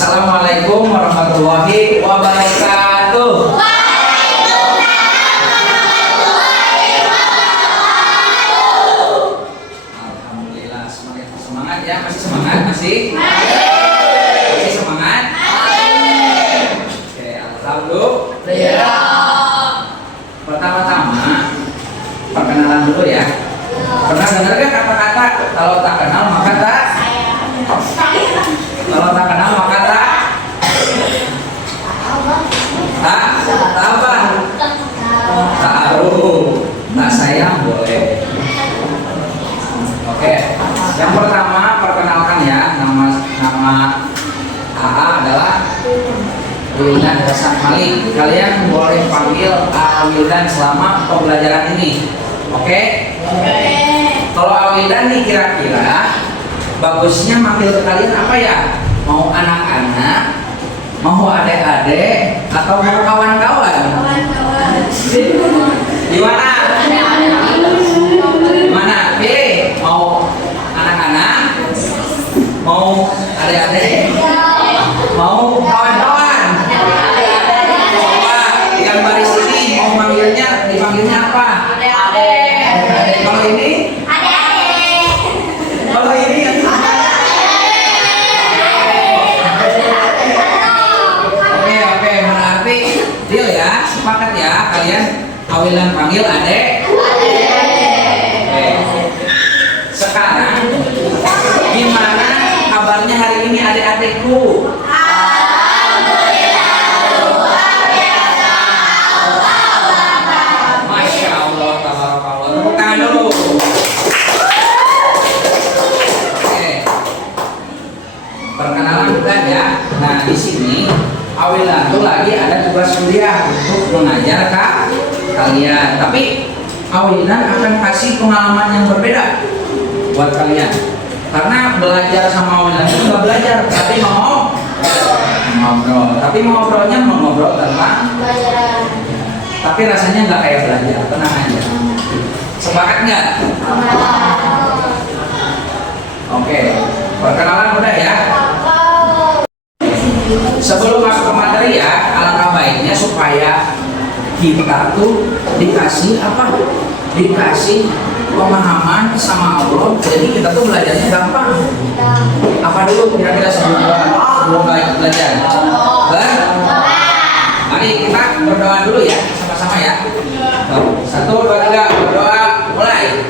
Assalamualaikum warahmatullahi wabarakatuh. Alhamdulillah, semangat ya, masih semangat, masih semangat. Oke, alhamdulillah. Pertama-tama perkenalan dulu ya. Pernah dengar gak kata-kata kalau tak kenal maka tak? Kalau tak kenal maka tak? Tak apa? Taruh, tak sayang boleh. Oke, yang pertama perkenalkan ya, nama AA adalah Wildan Hasan Malik. Kalian boleh panggil A Wildan selama pembelajaran ini. Oke? Kalau A Wildan nih kira-kira bagusnya manggil ke kalian apa ya? Mau anak-anak, mau adik-adik, atau mau kawan-kawan? Gimana? Gimana? Pilih. Mau anak-anak, mau adik-adik, mau kawan-kawan? Coba yang baris ini mau dipanggilnya apa? Adik-adik. Kalau ini? Adik-adik. Kalau ini? Oke, berarti deal ya, sepakat ya kalian Wildan panggil adik. Oke. Sekarang gimana kabarnya hari ini adik-adikku? Masya Allah, tabarakallah. Tepuk tangan dulu. Oke. Perkenalan bukan ya. Nah di sini Wildan tuh lagi ada tugas kuliah untuk mengajar kalian. Tapi Wildan akan kasih pengalaman yang berbeda buat kalian. Karena belajar sama Wildan itu nggak belajar, tapi mau ngobrol. Tapi ngobrolnya ngobrol tentang pelajaran. Tapi rasanya nggak kayak belajar, tenang aja. Sepakat nggak? Oke, perkenalan udah ya. Sebelum masuk ke materi ya, alangkah baiknya supaya kita tuh dikasih apa? Dikasih pemahaman sama Allah. Jadi kita tuh belajarnya gampang. Apa dulu kira-kira sebelum belajar? Mari kita berdoa dulu ya, sama-sama ya. 1, 2, 3, berdoa, mulai.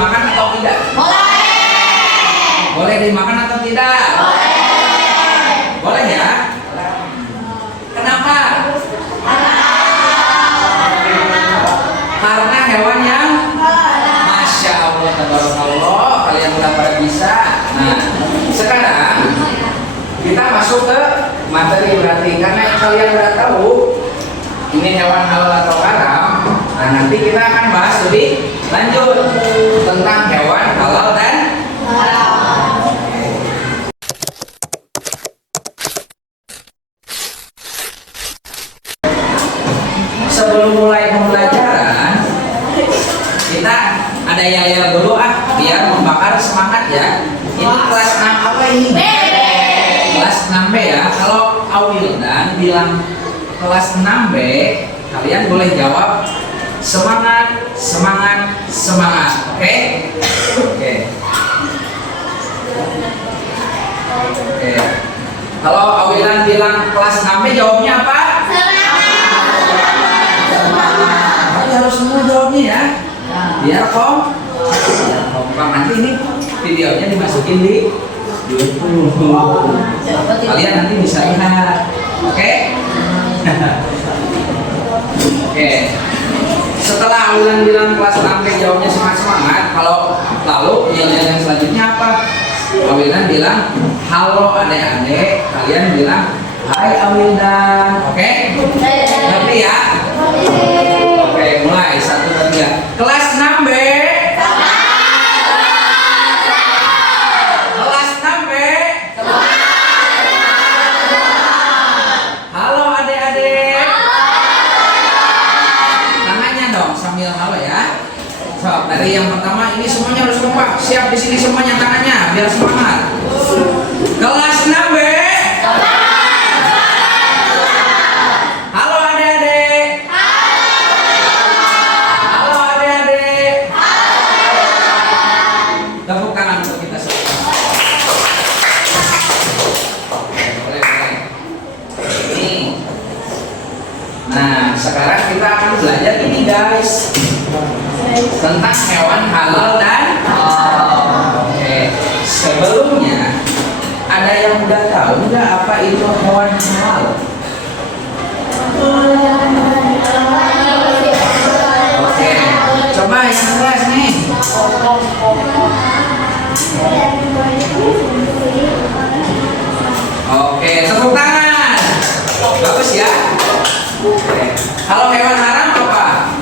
dimakan atau tidak? Boleh dimakan atau tidak? Boleh ya? Kenapa? Karena hewan yang Masya Allah, tabarakallah, kalian udah pada bisa. Nah, sekarang kita masuk ke materi berarti karena kalian udah tahu ini hewan halal atau haram. Nah, nanti kita akan bahas lebih lanjut tentang hewan halal dan haram. Sebelum mulai pembelajaran, kita ada yel-yel dulu biar membakar semangat ya. Ini kelas 6 apa ini? Kelas 6B ya. Kalau Awildan bilang kelas 6B, kalian boleh jawab semangat, semangat, semangat. Oke? Oke. Oke. Kalau Awildan bilang kelas 6B, jawabnya apa? Tapi harus semua jawabnya ya. Biar kompak. Nanti ini videonya dimasukin di YouTube. Kalian nanti bisa lihat. Oke? Oke. Setelah Awildan bilang kelas 6 jawabnya semangat. Kalau lalu yang selanjutnya apa? Awildan bilang halo adik-adik. Kalian bilang hai Awildan. Oke? Ngerti ya? Oke, mulai 1, 2, 3. Kelas 6B. Kelas 6B. Halo adik-adik. Tangannya dong sambil halo ya. So, dari yang pertama ini semuanya harus kompak. Siap di sini semuanya tangannya biar semangat. Kelas 6B. Sekarang kita akan belajar ini guys tentang hewan halal dan haram. Oke. Sebelumnya ada yang udah tahu nggak apa itu hewan halal? Oke. Coba yang kelas nih. Oke, tepuk tangan. Bagus ya. Oke. Kalau hewan haram apa?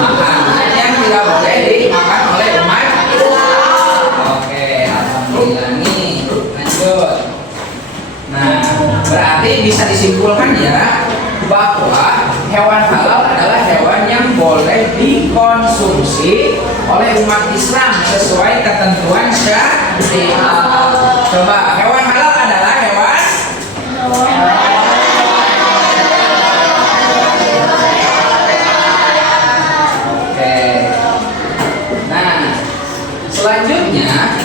Makanan yang tidak boleh dimakan oleh umat Islam. Oke, alhamdulillah nih. Lanjut. Nah, berarti bisa disimpulkan ya bahwa hewan halal adalah hewan yang boleh dikonsumsi oleh umat Islam sesuai ketentuan syariat. Coba, hewan halal adalah hewan Oke. Nah, selanjutnya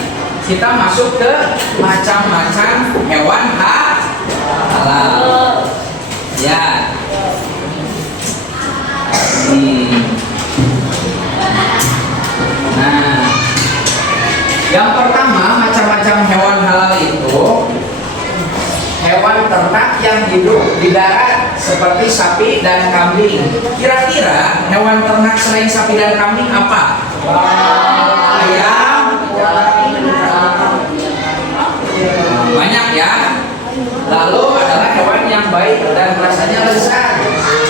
kita masuk ke macam-macam hewan halal. Ya. Nah, yang pertama macam-macam hewan halal itu hewan ternak yang hidup di darat seperti sapi dan kambing. Kira-kira hewan ternak selain sapi dan kambing apa? Ayam. Banyak ya. Lalu adalah hewan yang baik dan rasanya lezat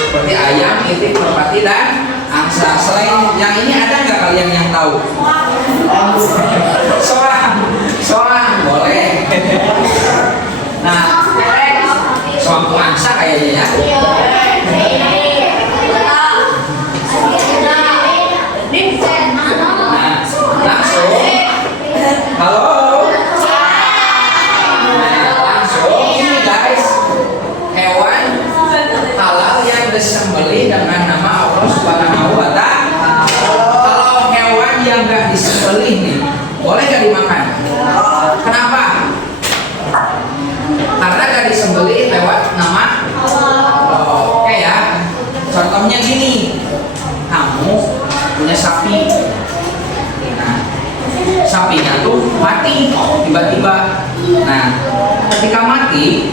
seperti ayam, itik, merpati dan angsa. Selain yang ini ada nggak kalian yang tahu? Soang boleh. Nah, soang angsa kayaknya ya. Nah, langsung. Halo. Disembelih dengan nama Allah Subhanahu wa Ta'ala. Kalau hewan yang nggak disembelih nih, boleh nggak dimakan? Kenapa? Karena nggak disembelih lewat nama Allah. Oke ya. nih, kamu punya sapi. Nah, sapinya tuh mati tiba-tiba. Nah, ketika mati,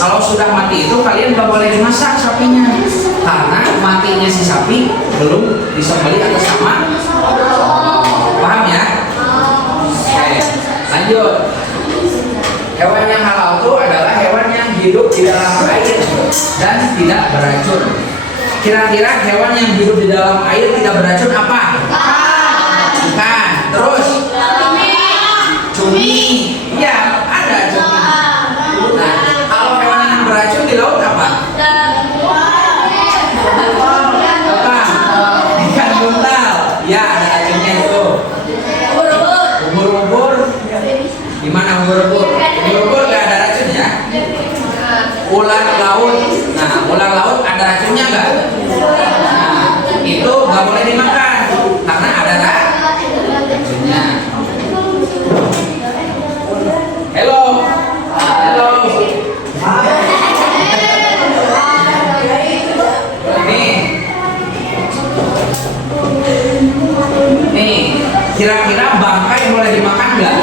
kalau sudah mati itu kalian nggak boleh dimasak sapinya, karena matinya si sapi belum disembelih atas nama. Paham ya? Oke, lanjut. Hewan yang halal itu adalah hewan yang hidup di dalam air dan tidak beracun. Kira-kira hewan yang hidup di dalam air tidak beracun apa? Ikan. Terus? Cumi. Iya, ada cumi. Nah, kalau hewan yang beracun di laut apa? Apa? Ikan buntal. Ya, ada racunnya itu. Ubur-ubur. Gimana ubur-ubur? Ubur-ubur nggak ada racunnya? Ular laut. Nah, ular laut ada racunnya nggak? Nah, itu nggak boleh dimakan karena ada racunnya. Halo, halo. Nih, kira-kira bangkai boleh dimakan nggak?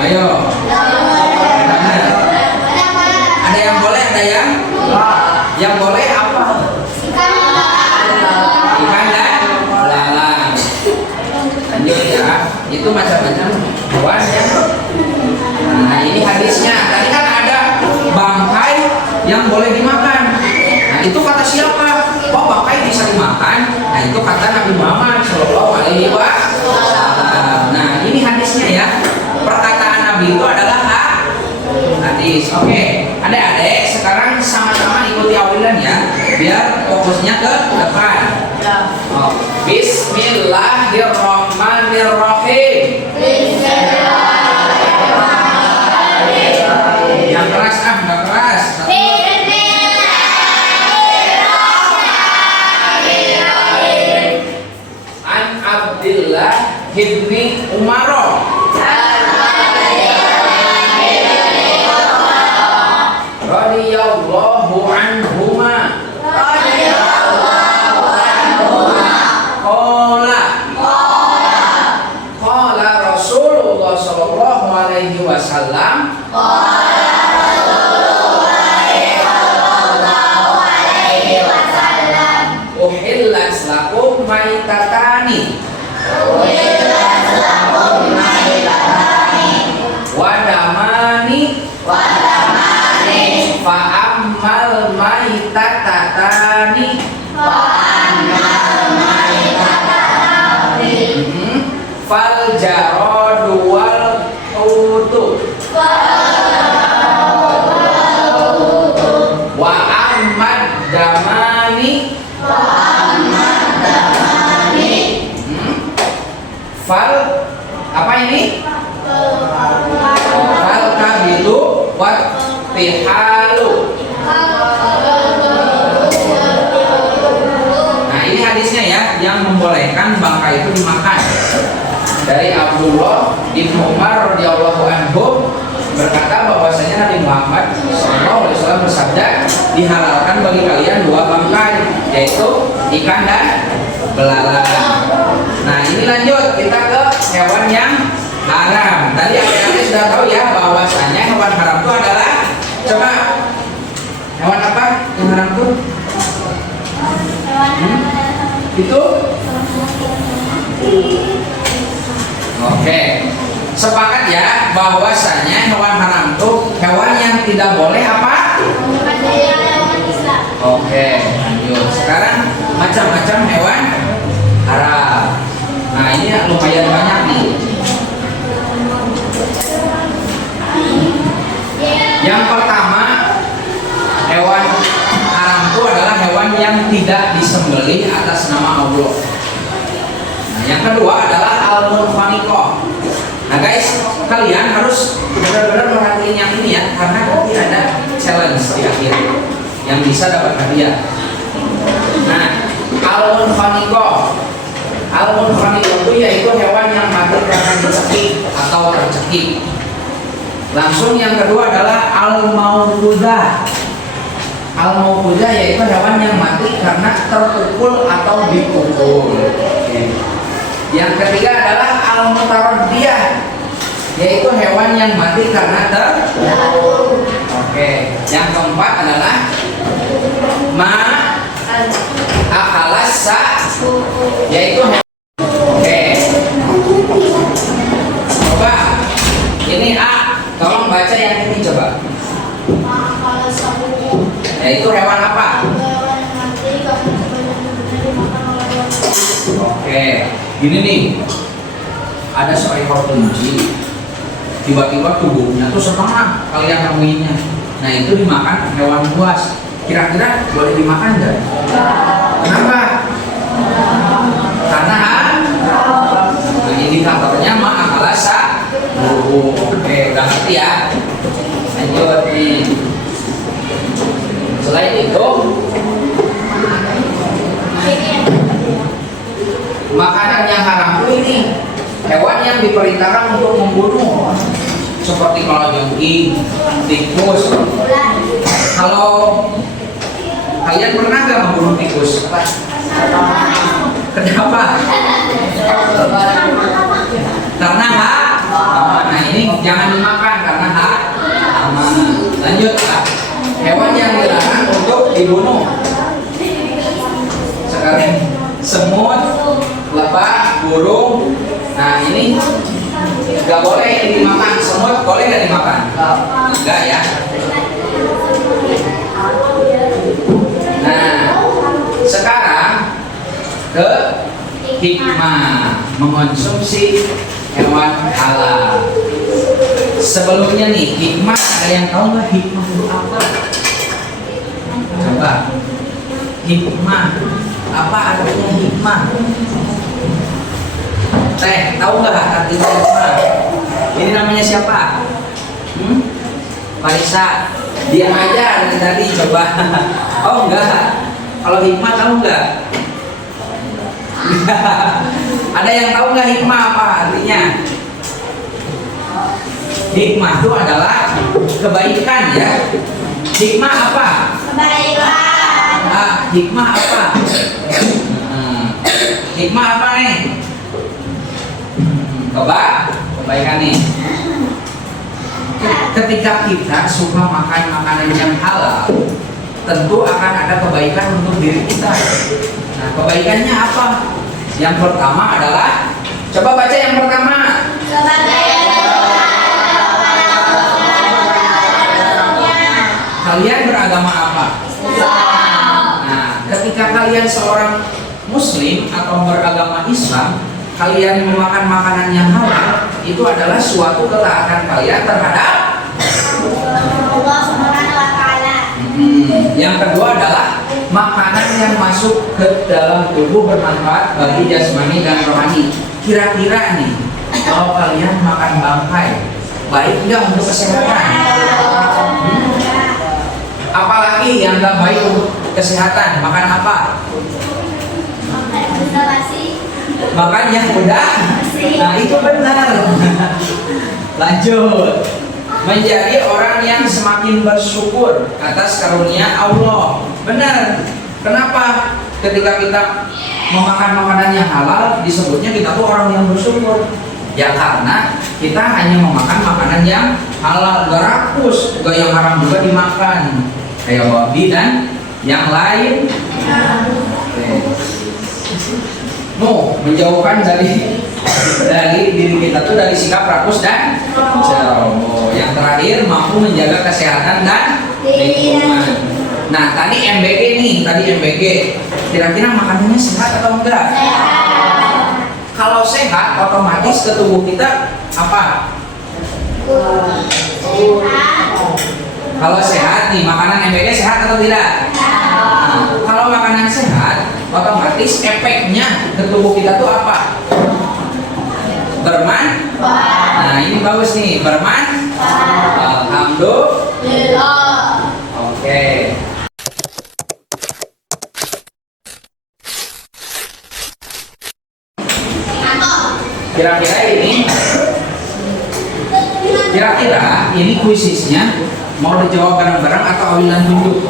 Ayo. Ada yang boleh, ada yang boleh apa? Ikan dan belalang. Lanjut ya. Itu macam-macam hewan ya. Nah, ini hadisnya. Tadi kan ada bangkai yang boleh dimakan. Nah, itu kata siapa? Oh, bangkai bisa dimakan. Nah, itu kata Nabi Muhammad Shallallahu Alaihi Wasallam. Nah, ini hadisnya ya. Perkataan Nabi itu adalah hadis. Oke, adik-adik sekarang sama-sama ikuti awilan ya, biar fokusnya ke depan. Oh. Bismillahirrahmanirrahim. Yang keras nggak keras. An Abdillah bin Umar radhiyallahu anhuma qala Rasulullah sallallahu alaihi wasallam uhillat lakum maitatani wadamani fa'ammal maitatani fal jaradu wal hutu wa ammad damani fal apa ini? Fal kabilu wat tihalu. Nah, ini hadisnya ya, yang membolehkan bangkai itu dimakan. Dari Abdullah bin Umar radhiyallahu anhu berkata bahwasanya Nabi Muhammad SAW bersabda, dihalalkan bagi kalian dua bangkai, yaitu ikan dan belalang. Nah, ini lanjut kita ke hewan yang haram. Tadi adik-adik sudah tahu ya bahwasanya hewan haram itu adalah, coba hewan apa yang haram itu? Itu? Oke, sepakat ya bahwasanya hewan haram itu hewan yang tidak boleh apa? Oke, lanjut. Sekarang macam-macam hewan haram. Nah, ini lumayan banyak nih. Yang pertama, hewan haram itu adalah hewan yang tidak disembelih atas nama Allah. Nah, yang kedua adalah al-munkhaniqah. Nah guys, kalian harus benar-benar perhatiin yang ini ya, karena nanti ada challenge di akhir yang bisa dapat hadiah. Nah, al-munkhaniqah itu yaitu hewan yang mati karena dicekik atau tercekik. Langsung yang kedua adalah al-mauqudah. Al-mauquzah yaitu hewan yang mati karena terpukul atau dipukul. Yang ketiga adalah al-mutaraddiyah, yaitu hewan yang mati karena Yang keempat adalah ma akalasa, yaitu coba ini A, tolong baca yang ini coba. Yaitu hewan apa? Gini nih, ada seekor kelinci, tiba-tiba tubuhnya tuh setengah kalian nemuinnya. Nah itu dimakan hewan buas. Kira-kira boleh dimakan nggak? Kenapa? Karena indikatornya ma'akalasa. Oke, udah ngerti ya? Lanjut nih. Selain itu, makanan yang haram ini hewan yang diperintahkan untuk membunuh, seperti kalajengking, tikus. Kalau kalian pernah nggak membunuh tikus? Kenapa? Karena nah ini jangan dimakan karena lanjut hewan yang dilarang untuk dibunuh. Sekarang semut, lebah, burung. Nah ini nggak boleh ini dimakan. Semut boleh nggak dimakan? Enggak ya. Nah sekarang ke hikmah mengkonsumsi hewan halal. Sebelumnya nih hikmah, ada yang tahu nggak hikmah itu apa? Coba hikmah, apa artinya hikmah? Teh, tahu nggak artinya hikmah? Ini namanya siapa? Marisa, diam aja dari tadi coba. Oh enggak, kalau hikmah tahu nggak? Ada yang tahu nggak hikmah apa artinya? Hikmah itu adalah kebaikan ya. Hikmah apa? Kebaikan. Hikmah apa? Hikmah apa nih? Kebaikan nih. Ketika kita suka makan makanan yang halal, tentu akan ada kebaikan untuk diri kita. Nah, kebaikannya apa? Yang pertama adalah, coba baca yang pertama. Kalian beragama apa? Nah, ketika kalian seorang Muslim atau beragama Islam, kalian memakan makanan yang halal, itu adalah suatu ketaatan kalian terhadap Allah Subhanahu wa Ta'ala. Yang kedua adalah makanan yang masuk ke dalam tubuh bermanfaat bagi jasmani dan rohani. Kira-kira nih, kalau kalian makan bangkai, baik nggak untuk kesehatan? Apalagi yang nggak baik untuk kesehatan? Makan apa? Makan yang udah. Nah itu benar. Lanjut. Menjadi orang yang semakin bersyukur atas karunia Allah. Benar. Kenapa? Ketika kita memakan makanan yang halal, disebutnya kita tuh orang yang bersyukur. Ya karena kita hanya memakan makanan yang halal, gak rakus, juga yang haram juga dimakan, kayak babi dan yang lain. Menjauhkan dari diri kita tuh dari sikap rakus dan jauh. Yang terakhir, mampu menjaga kesehatan dan lingkungan. Nah tadi MBG nih, kira-kira makanannya sehat atau enggak? Kalau sehat, otomatis ke tubuh kita apa? Kalau sehat nih, makanan MBG sehat atau tidak? Nah, kalau makanan sehat, otomatis efeknya ke tubuh kita tuh apa? Nah ini bagus nih, Alhamdulillah. Oke. Kira-kira ini Kira-kira ini kuisisnya mau dijawab bareng-bareng atau awilan tunjuk?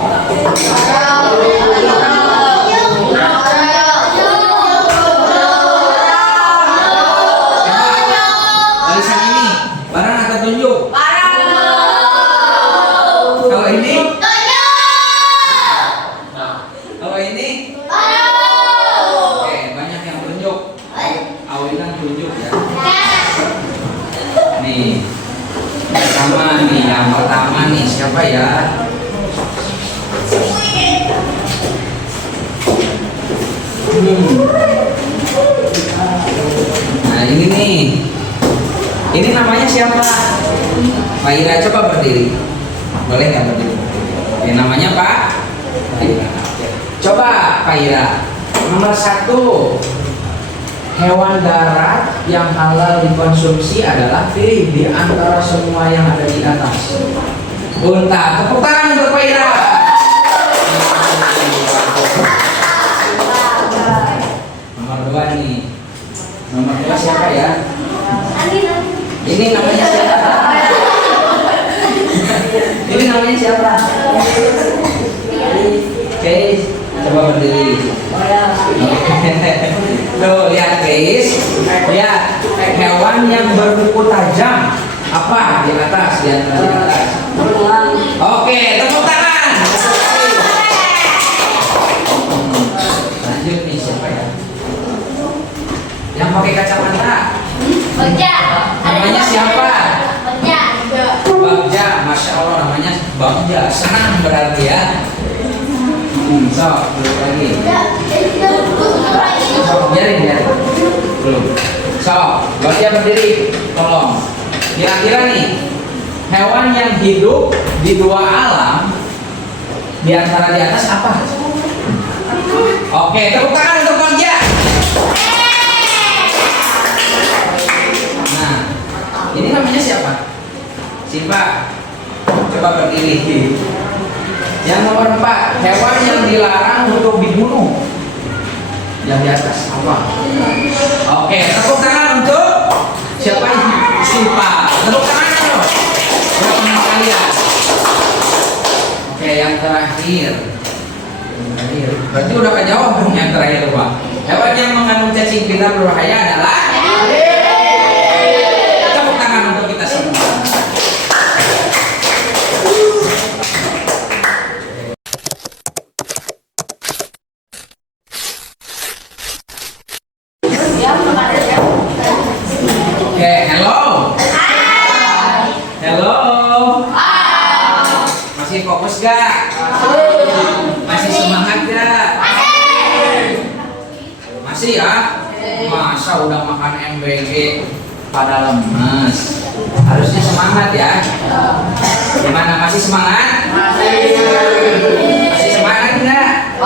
Barisan ini bareng atau tunjuk? Kalau ini? Kalau ini? Oke, banyak yang tunjuk. Awilan tunjuk ya. Nih. Yang pertama nih siapa ya? Nah ini nih, ini namanya siapa? Pak Ira, coba berdiri. Boleh nggak berdiri? Oke, namanya Pak Ira. Coba Pak Ira, nomor 1 hewan darat yang halal dikonsumsi adalah pilih di antara semua yang ada di atas. Unta. Tepuk tangan untuk Pak Ira. Nomor 2 nih. Nomor 2 siapa ya? Ini namanya siapa? Ini namanya siapa? Oke, coba berdiri. Tuh, lihat guys. Lihat hewan yang berkuku tajam apa di atas, di atas. Oke, tepuk tangan. Lanjut nih, siapa ya? Yang pakai kacamata. Namanya siapa? Bagja. Masya Allah, namanya Bagja. Senang berarti ya. So, duduk lagi. Biarin. Belum. So, Bagja berdiri. Tolong. Kira-kira nih, hewan yang hidup di 2 alam di antara di atas apa? Oke, tepuk tangan untuk Bagja. Nah, ini namanya siapa? Siapa? Coba berdiri. Yang nomor 4, hewan yang dilarang untuk dibunuh. Yang di atas apa? Oke, tepuk tangan untuk siapa? Siapa? Tepuk tangan dong. Berapa kalian? Oke, yang terakhir. Berarti udah kejawab dong yang terakhir, Pak. Hewan yang mengandung cacing pita berbahaya adalah? Tepuk tangan untuk kita semua. Oke, hello. Hello. Masih fokus gak? Masih semangat gak? Masih ya? Masa udah makan MBG pada lemes? Harusnya semangat ya. Gimana, masih semangat? Masih semangat gak?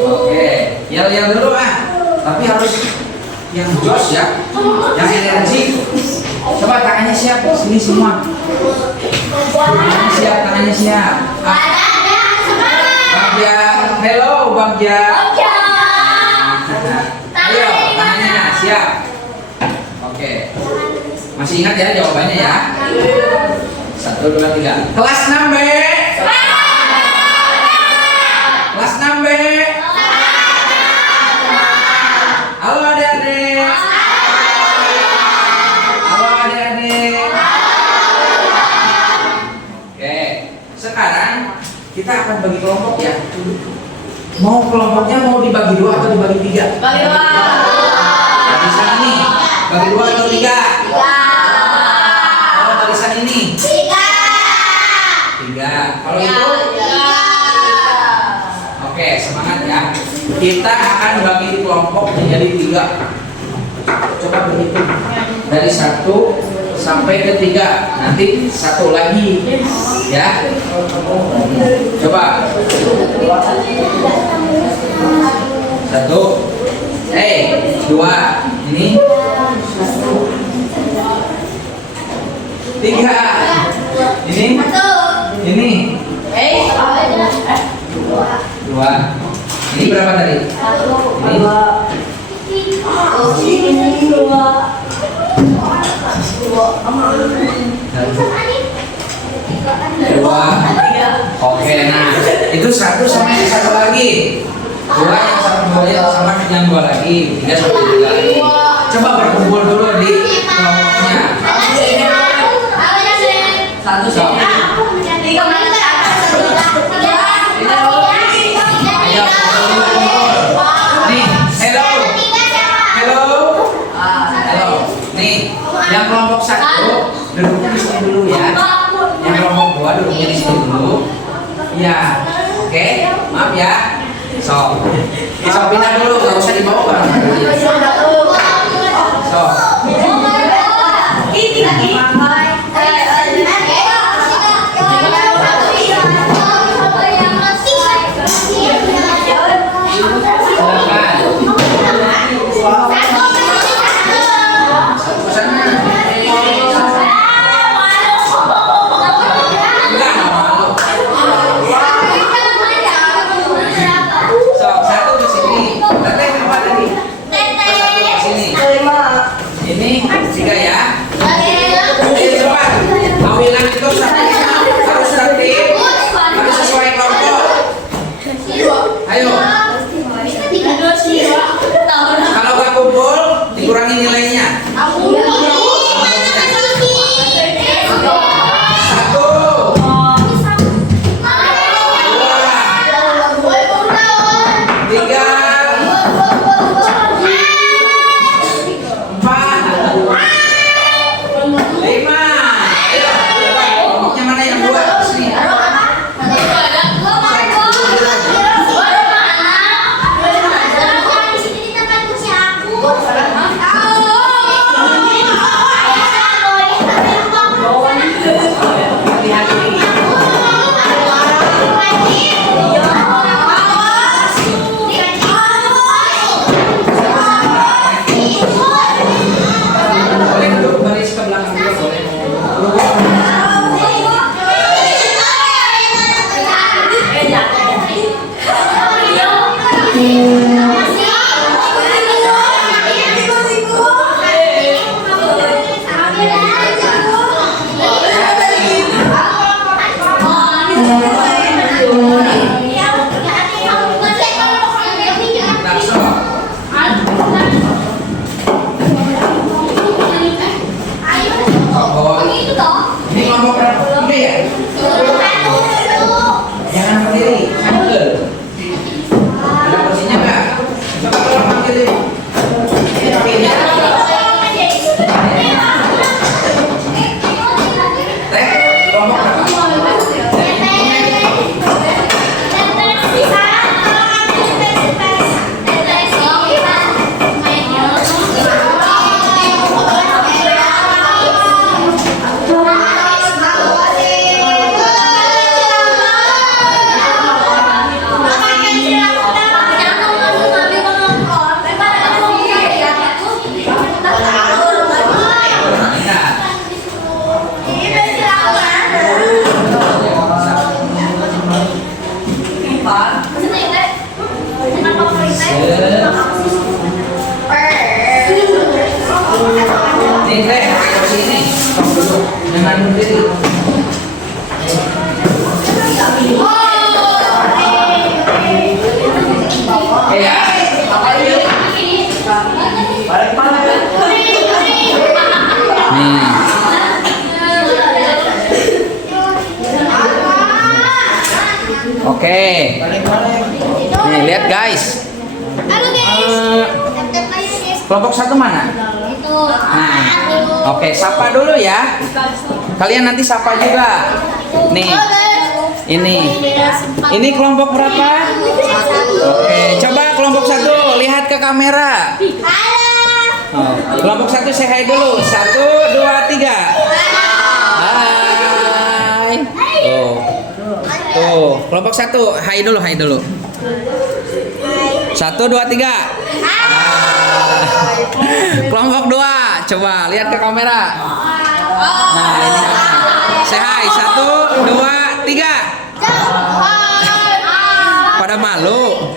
Oke, yel-yel dulu ah. Tapi harus yang jos ya, yang energi. Coba tangannya siap, sini semua. Tangannya siap. Bagja, hello Bagja. Ayo, tangannya siap. Oke. Masih ingat ya jawabannya ya? 1, 2, 3. Kelas 6B. Kelas 6B. Halo adik-adik. Halo adik-adik. Oke, sekarang kita akan bagi kelompok ya. Mau kelompoknya mau dibagi 2 atau dibagi 3? Bagi 2. Barisan ini bagi 2 atau 3? Kalau barisan ini 3. Kalau itu? Oke, semangat ya. Kita akan bagi kelompok menjadi 3. Coba berhitung dari 1 sampai ke 3. Nanti 1 lagi ya. Coba 1, 2, ini 3, ini 2. Ini berapa tadi? Ini Dua. Oke, nah itu satu sama yang satu lagi. Dua yang satu sama yang dua lagi. Tiga sama tiga lagi. Coba berkumpul dulu di kelompoknya. Satu sini. Tiga mana? Ayo, nih, hello, hello, hello. Nih, yang kelompok satu duduknya di sini dulu ya. Yang kelompok dua duduknya di sini dulu. Ya, oke, maaf ya. So pindah dulu, nggak usah dibawa barang lagi. So, ini tiga ya. Ayo coba. Awilan itu harus tertib, harus sesuai kelompok. Ayo. Kalau nggak kumpul, dikurangi nilainya. Satu, dua, tiga, empat, lima. Ayo, kelompoknya mana yang dua? Sini. Boleh duduk baris ke belakang juga boleh. Nah, so. Oh, ini kelompok berapa? Tiga ya? Jangan berdiri, sambil. Ada kursinya nggak? Coba tolong ambil dulu. Ini. Teh, kelompok berapa? Nih teh, pakai sini. Tunggu dulu. Jangan berdiri. Oke ya. Nih. Oke. Nih lihat guys. Kelompok satu mana? Nah, oke, sapa dulu ya. Kalian nanti sapa juga. Nih, ini kelompok berapa? Oke, coba kelompok satu lihat ke kamera. Oh, kelompok satu say hi dulu. 1, 2, 3. Hai. Tuh, kelompok satu, hi dulu, hi dulu. 1, 2, 3. Kelompok 2, coba lihat ke kamera. Nah, ini say hi. 1, 2, 3. Pada malu.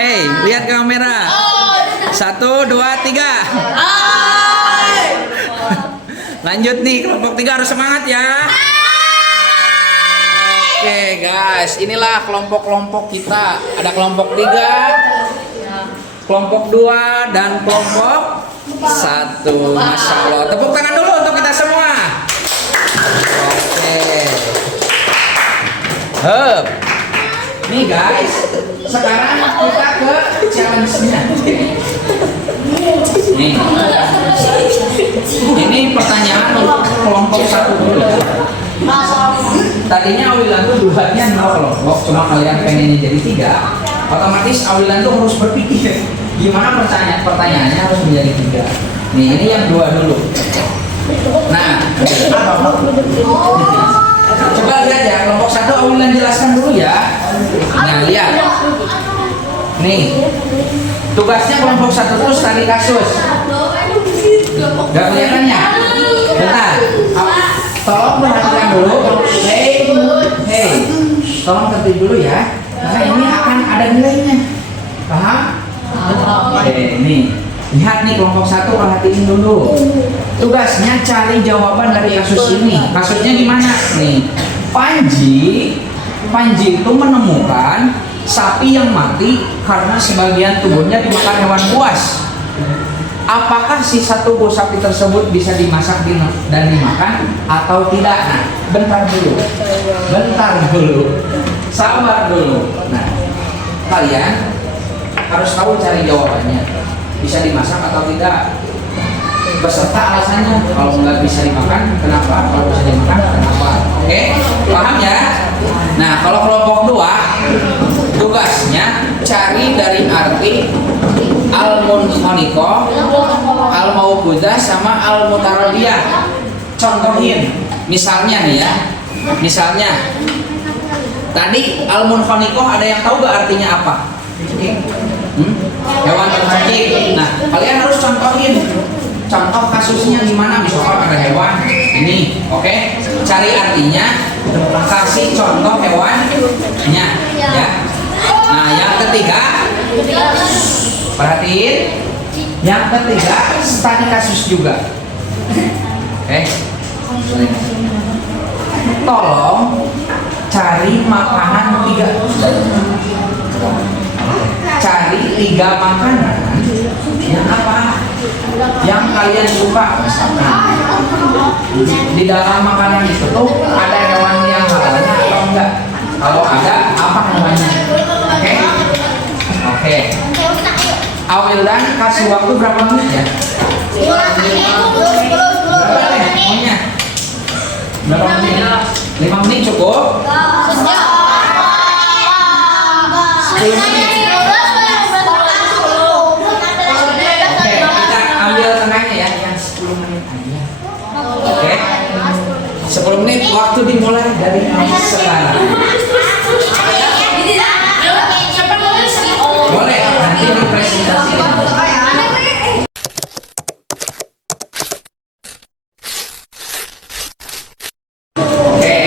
Hei, lihat ke kamera. 1, 2, 3. Lanjut nih, kelompok 3 harus semangat ya. Oke guys, inilah kelompok-kelompok kita. Ada kelompok 3, kelompok 2, dan kelompok 1. Masya Allah. Tepuk tangan dulu untuk kita semua. Oke. Hup. Nih guys, sekarang kita ke challenge-nya. Nih. Ini pertanyaan untuk kelompok 1 dulu. Tadinya Awilan tuh dulunya 0 kelompok, cuma kalian pengennya jadi 3. Otomatis Awilan tuh harus berpikir gimana pertanyaannya harus menjadi 3. Nih, ini yang 2 dulu. Nah, coba lihat ya, kelompok 1 Awilan jelaskan dulu ya. Nah, lihat. Nih, tugasnya kelompok 1 terus tadi kasus. Gak kelihatan ya? Bentar. Tolong perhatikan dulu. Hey, tolong tertib dulu ya. Karena ini akan ada nilainya. Paham? Oke, nih. Lihat nih kelompok 1, perhatiin dulu. Tugasnya cari jawaban dari kasus ini. Kasusnya gimana? Nih, Panji itu menemukan sapi yang mati karena sebagian tubuhnya dimakan hewan buas. Apakah si satu buah sapi tersebut bisa dimasak dan dimakan atau tidak? Nah, bentar dulu, sabar dulu. Nah, kalian harus tahu cari jawabannya. Bisa dimasak atau tidak? Beserta alasannya. Kalau nggak bisa dimakan, kenapa? Kalau bisa dimakan, kenapa? Oke, paham ya? Nah, kalau kelompok 2, tugasnya cari dari arti al-munkhaniqah, al-mauqudah, sama al-mutaradiyah. Contohin, misalnya nih ya. Misalnya tadi al-munkhaniqah ada yang tahu gak artinya apa? Hewan terjangkit. Nah, kalian harus contohin. Contoh kasusnya gimana? Misalkan ada hewan ini, oke? Cari artinya, kasih contoh hewannya, ya. Nah, yang ketiga, perhatiin. Yang ketiga, studi kasus juga. Oke. Tolong cari makanan 3. Cari 3 makanan yang apa? Yang kalian suka. Misalkan di dalam makanan itu tuh ada hewan yang halalnya atau enggak? Kalau ada, apa hewannya? Oke? Oke. Awilan kasih waktu berapa menit ya? Berapa nih? Berapa menit? 5 menit cukup? 10 menit. Oke, kita ambil tengahnya ya, yang 10 menit aja. Oke? 10 menit waktu dimulai dari sekarang. Boleh, nanti dipresentasikan. Oke.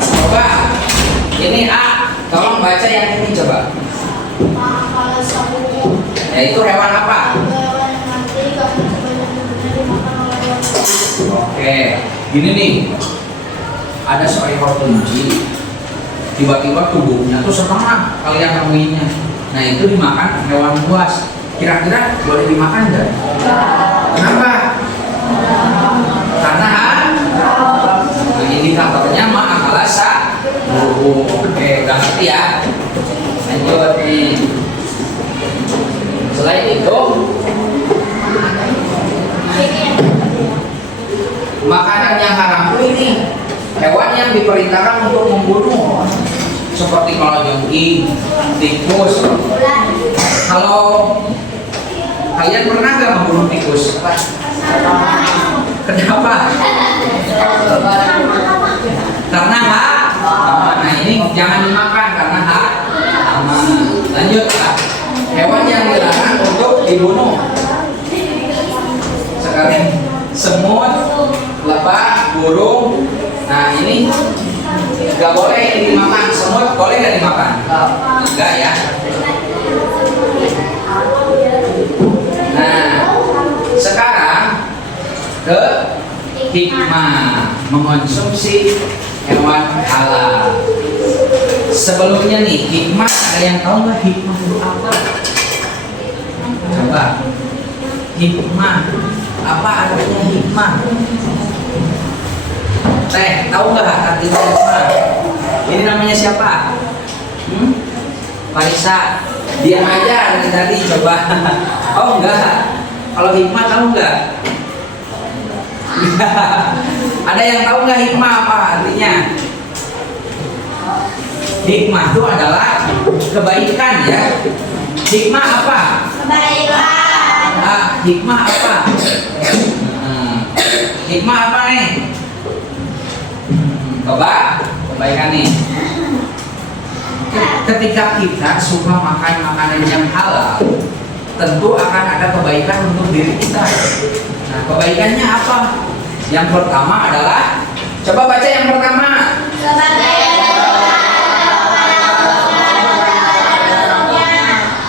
Coba. Ini A, tolong baca yang ini coba. Yaitu hewan apa? Oke, gini nih. Ada seekor kelinci. Tiba-tiba tubuhnya tuh setengah kalian nemuinnya. Nah, itu dimakan hewan buas. Kira-kira boleh dimakan nggak? Kenapa? Karena indikatornya ma'akalasa. Oke, udah ngerti ya? Lanjut nih. Selain itu, makanan yang haram ini hewan yang diperintahkan untuk membunuh, seperti kalajengking, tikus. Kalau kalian pernah nggak membunuh tikus? Kenapa? Karena hak. Nah, ini jangan dimakan karena hak. Lanjut lah. Hewan yang dilarang untuk dibunuh. Sekarang semut, lebah, burung. Nah, ini nggak boleh dimakan. Semut boleh nggak dimakan? Enggak ya. Nah, sekarang ke hikmah mengonsumsi hewan halal. Sebelumnya nih, hikmah ada yang tahu nggak hikmah itu apa? Coba, hikmah apa artinya hikmah? Teh, tahu nggak artinya hikmah? Ini namanya siapa? Parisa. Diam aja dari tadi, coba. Oh enggak. Kalau hikmah tahu nggak? Ada yang tahu nggak hikmah apa artinya? Hikmah itu adalah kebaikan ya. Hikmah apa? Kebaikan. Hikmah apa? Hikmah apa nih? Coba kebaikan nih. Ketika kita suka makan makanan yang halal, tentu akan ada kebaikan untuk diri kita. Nah, kebaikannya apa? Yang pertama adalah, coba baca yang pertama.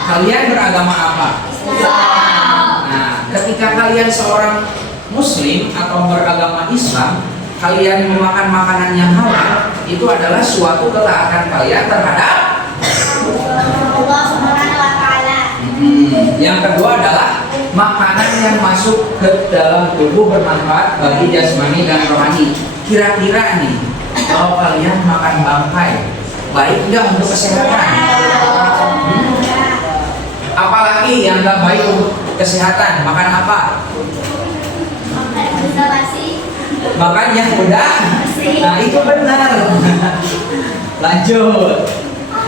Kalian beragama apa? Nah, ketika kalian seorang Muslim atau beragama Islam, kalian memakan makanan yang halal, itu adalah suatu ketaatan kalian terhadap Allah Subhanahu wa taala. Yang kedua adalah makanan yang masuk ke dalam tubuh bermanfaat bagi jasmani dan rohani. Kira-kira nih, kalau kalian makan bangkai, baik nggak untuk kesehatan? Apalagi yang nggak baik untuk kesehatan? Makan apa? Makan yang udah. Nah itu benar. Lanjut.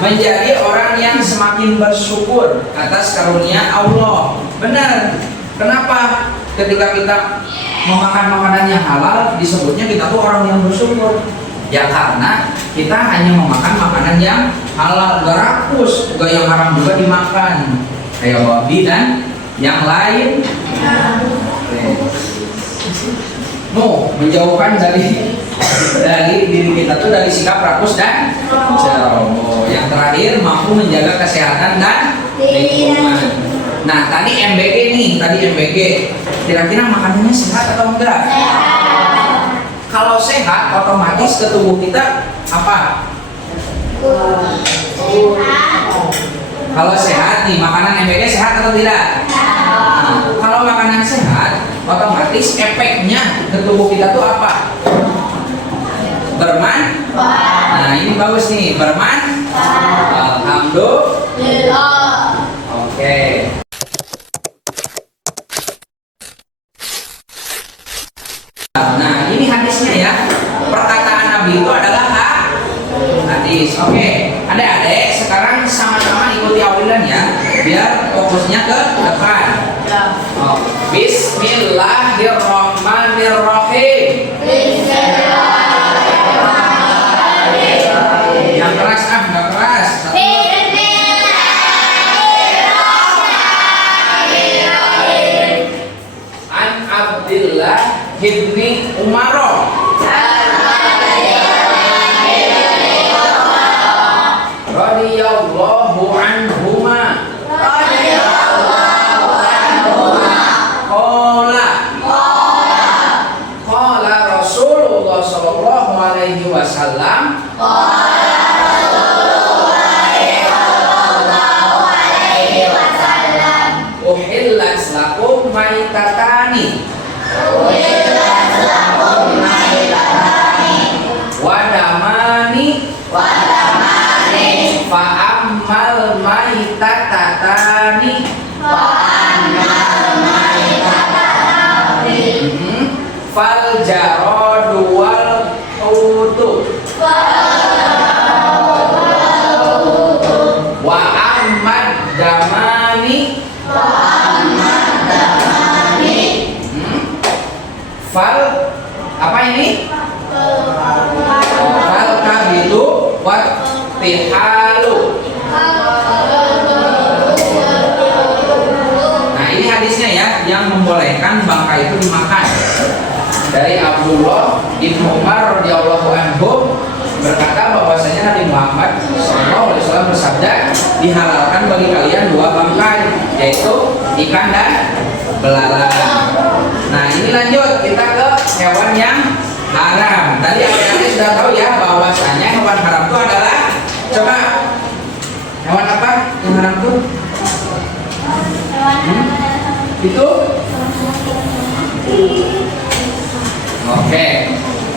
Menjadi orang yang semakin bersyukur atas karunia Allah. Benar. Kenapa? Ketika kita memakan makanan yang halal, disebutnya kita tuh orang yang bersyukur. Ya karena kita hanya memakan makanan yang halal, gak rakus, gak yang haram juga dimakan, kayak babi dan yang lain. Menjauhkan dari diri kita tuh dari sikap rakus dan ceroboh. Yang terakhir, mampu menjaga kesehatan dan lingkungan. Nah, tadi MBG nih, kira-kira makanannya sehat atau enggak? Sehat. Kalau sehat, otomatis ke tubuh kita apa? Sehat. Kalau sehat nih, makanan MBG sehat atau tidak? Nah, kalau makanan sehat, otomatis efeknya ke tubuh kita tuh apa? Bermanfaat. Nah, ini bagus nih, bermanfaat. Alhamdulillah. Oke. Nah, ini hadisnya ya. Perkataan Nabi itu adalah hadis. Oke, adik-adik sekarang sama-sama ikuti awilan ya, biar fokusnya ke depan. Bismillahirrahmanirrahim. Yang keras nggak keras. An Abdillah ibni Umar radhiyallahu anhuma qala Rasulullah sallallahu alaihi wasallam uhillat lakum maitatani wadamani fa'ammal maitatani fal jaradu wal hutu wa ammad damani fal apa ini? Fal kabilu wat tihalu. Nah ini hadisnya ya, yang membolehkan bangkai itu dimakan. Dari Abdullah bin Umar radhiyallahu anhu berkata bahwasanya Nabi Muhammad SAW bersabda, dihalalkan bagi kalian dua bangkai, yaitu ikan dan belalang. Nah, ini lanjut kita ke hewan yang haram. Tadi adik-adik sudah tahu ya bahwasanya hewan haram itu adalah, coba hewan apa yang haram itu? Itu? Oke.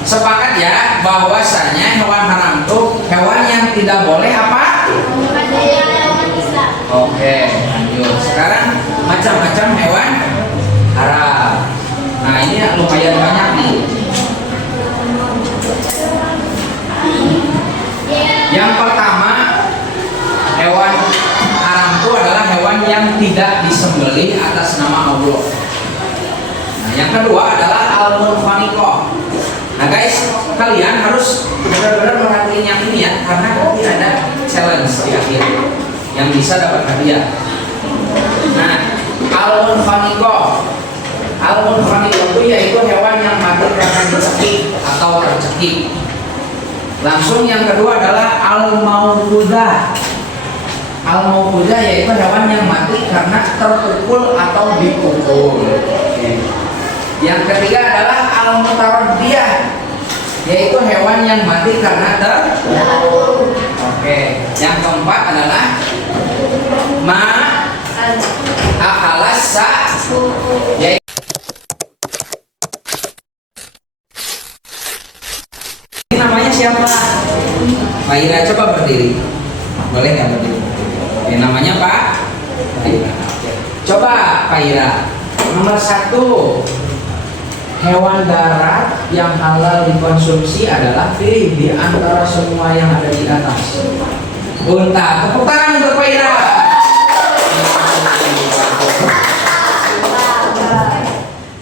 Sepakat ya bahwasanya hewan haram itu hewan yang tidak boleh apa? Oke, lanjut. Sekarang macam-macam hewan haram. Nah, ini lumayan banyak nih. Yang pertama, hewan haram itu adalah hewan yang tidak disembelih atas nama Allah. Nah, yang kedua adalah al-munkhaniqah. Nah guys, kalian harus benar-benar merhatiin yang ini ya, karena nanti ada challenge di akhir yang bisa dapat hadiah. Nah, al-munkhaniqah itu yaitu hewan yang mati karena dicekik atau tercekik. Langsung yang kedua adalah al-mauqudah yaitu hewan yang mati karena terpukul atau dipukul. Yang ketiga adalah al-mutaraddiyah yaitu hewan yang mati karena terlalu. Oke. Yang keempat adalah ma'akalasa yaitu ini namanya siapa? Pak Ira, coba berdiri. Boleh nggak berdiri? Oke, namanya Pak Ira. Coba Pak Ira. Nomor 1, hewan darat yang halal dikonsumsi adalah pilih di antara semua yang ada di atas. Unta. Tepuk tangan untuk Pak Ira.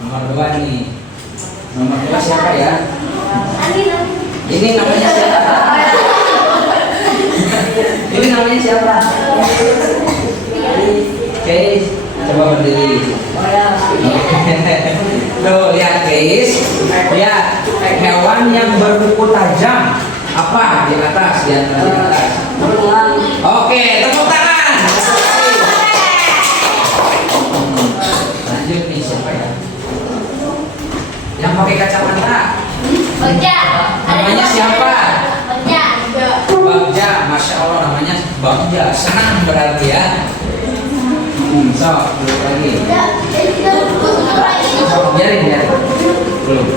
Nomor 2 nih. Nomor 2 siapa ya? Ini namanya siapa? Ini namanya siapa? Oke, coba berdiri. Tuh, lihat guys. Lihat hewan yang berkuku tajam. Apa di atas? Di atas. Oke, tepuk tangan. Lanjut nih, siapa ya? Yang pakai kacamata. Namanya siapa? Bagja. Masya Allah, namanya Bagja. Senang berarti ya. So, duduk lagi. Biarin. Belum.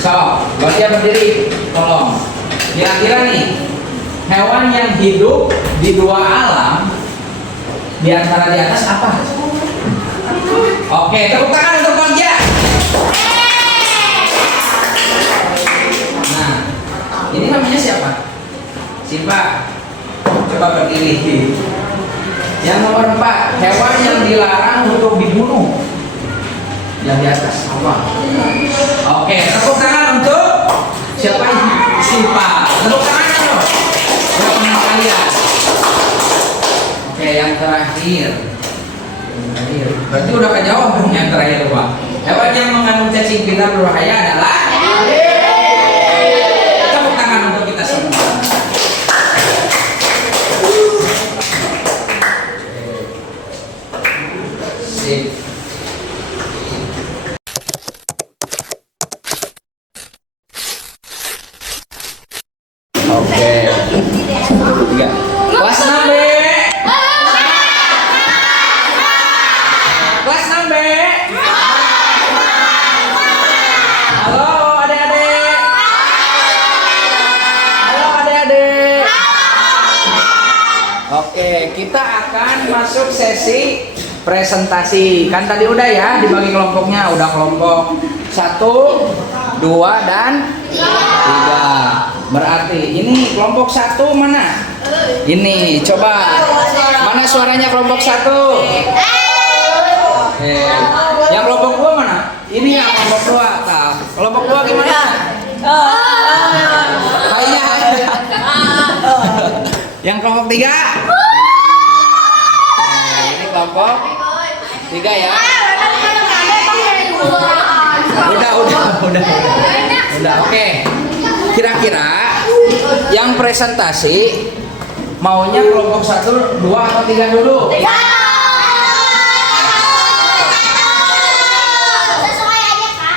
So, Bagja berdiri. Tolong. Kira-kira nih, hewan yang hidup di 2 alam di antara di atas apa? Oke, tepuk tangan untuk Bagja. Nah, ini namanya siapa? Siapa? Coba berdiri. Yang nomor 4, hewan yang dilarang untuk dibunuh. Yang di atas apa? Oke, tepuk tangan untuk siapa? Siapa? Tepuk tangan dong. Berapa kalian? Oke, yang terakhir. Berarti udah kejawab dong yang terakhir, Pak. Hewan yang mengandung cacing pita berbahaya adalah tepuk tangan untuk kita semua. Sip. Oke. 3. Kelas 6B. Kelas 6B. Halo adik-adik. Halo adik-adik. Oke, kita akan masuk sesi presentasi. Kan tadi udah ya dibagi kelompoknya, udah kelompok 1, 2 dan 3. Berarti ini kelompok 1 mana? Ini, coba. Mana suaranya kelompok 1? Yang kelompok 2 mana? Ini yang kelompok 2. Nah, kelompok 2 gimana? Kayaknya ada. Yang kelompok 3? Ini kelompok 3 ya. Udah, oke. Kira-kira yang presentasi maunya kelompok 1, 2 atau 3 dulu? Sesuai aja, Kak.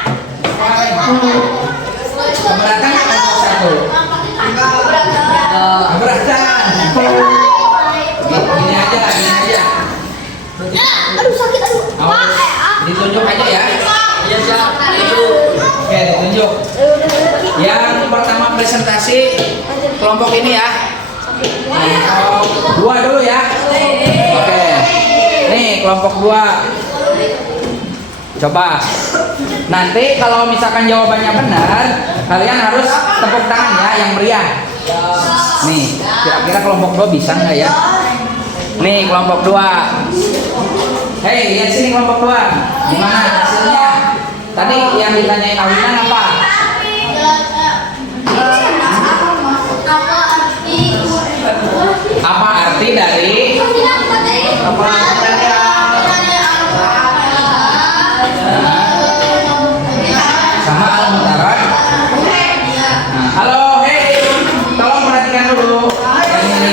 kelompok ini ya. Kelompok 2 dulu ya. Oke. Nih kelompok 2. Coba. Nanti kalau misalkan jawabannya benar, kalian harus tepuk tangan ya yang meriah. Nih, kira-kira kelompok 2 bisa nggak ya? Nih kelompok 2. Hei, lihat sini kelompok 2. Gimana hasilnya? Tadi yang ditanyain Awinan apa? Apa arti dari sama al-mutarat? Nah, halo, hei, tolong perhatikan dulu. Yang ini.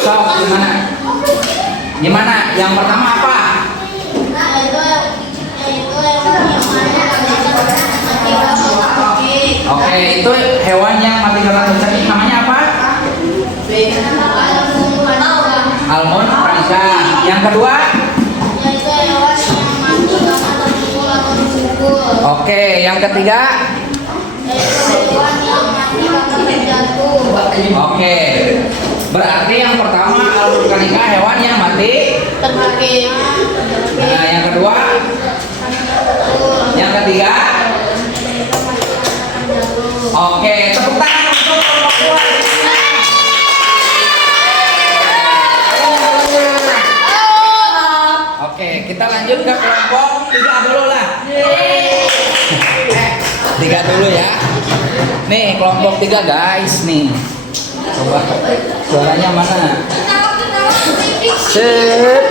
So, gimana? Gimana? Yang pertama apa? Oke, itu hewan yang mati karena terjadi namanya apa? Almond pranika. Yang kedua? Oke, yang ketiga? Oke. Berarti yang pertama almond pranika hewan yang mati terjangkit. Nah, yang kedua? Yang ketiga? Oke, tepuk tangan untuk kelompok 2. Oke, kita lanjut ke kelompok 3 dulu lah. 3 dulu ya. Nih, kelompok 3 guys nih. Coba suaranya mana? Set.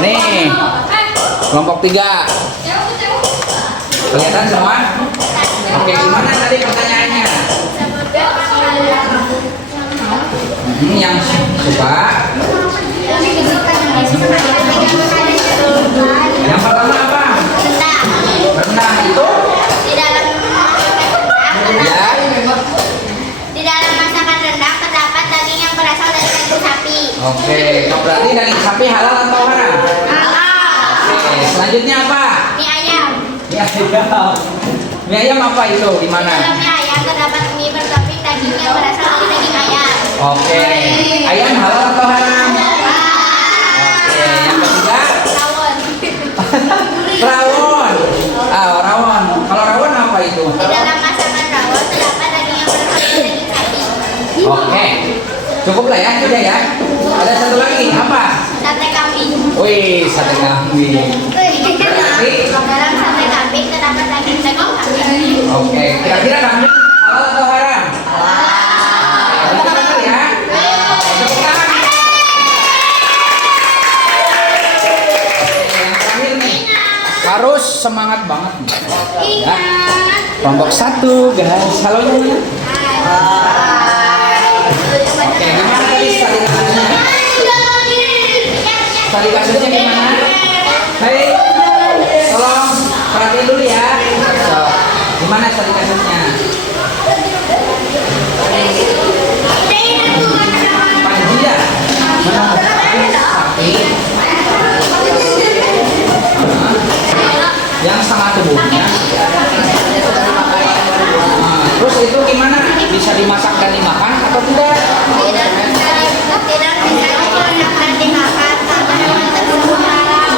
Nih, kelompok 3. Kelihatan semua? Oke, gimana tadi pertanyaannya? Yang suka. Yang pertama apa? Renang itu? Di dalam Ya. Di dalam masakan rendang terdapat daging yang berasal dari daging sapi. Oke, berarti daging sapi halal atau haram? Halal. Oke, selanjutnya apa? Mie ayam. Mie ayam. Mie ayam apa itu? Di Di mana? dalam mie ayam terdapat mie bertopping daging yang berasal dari daging ayam. Oke, ayam halal atau haram? Oke, yang ketiga Rawon. rawon. Rawon. Kalau rawon apa itu? Di dalam masakan rawon terdapat daging yang berasal dari daging sapi. Oke, cukup lah ya, sudah ya. Ada satu lagi, apa? Sate kambing. Wih, sate kambing. Berarti, Dalam sate kambing terdapat daging kambing. oke, kira-kira kambing halal atau haram? Berarti benar ya. Oke, tepuk tangan. Oke, yang terakhir nih, harus semangat banget nih. Ya. Kelompok 1 guys, halo nya. Oke, gimana tadi studi kasusnya? Studi kasusnya gimana? Hei, tolong perhatiin dulu ya. So, gimana studi kasusnya? Panji ya? Menemukan sapi yang setengah tubuhnya. Terus itu gimana? Bisa dimasak dan dimakan atau tidak? Tidak bisa digunakan dimakan karena hewan tersebut haram.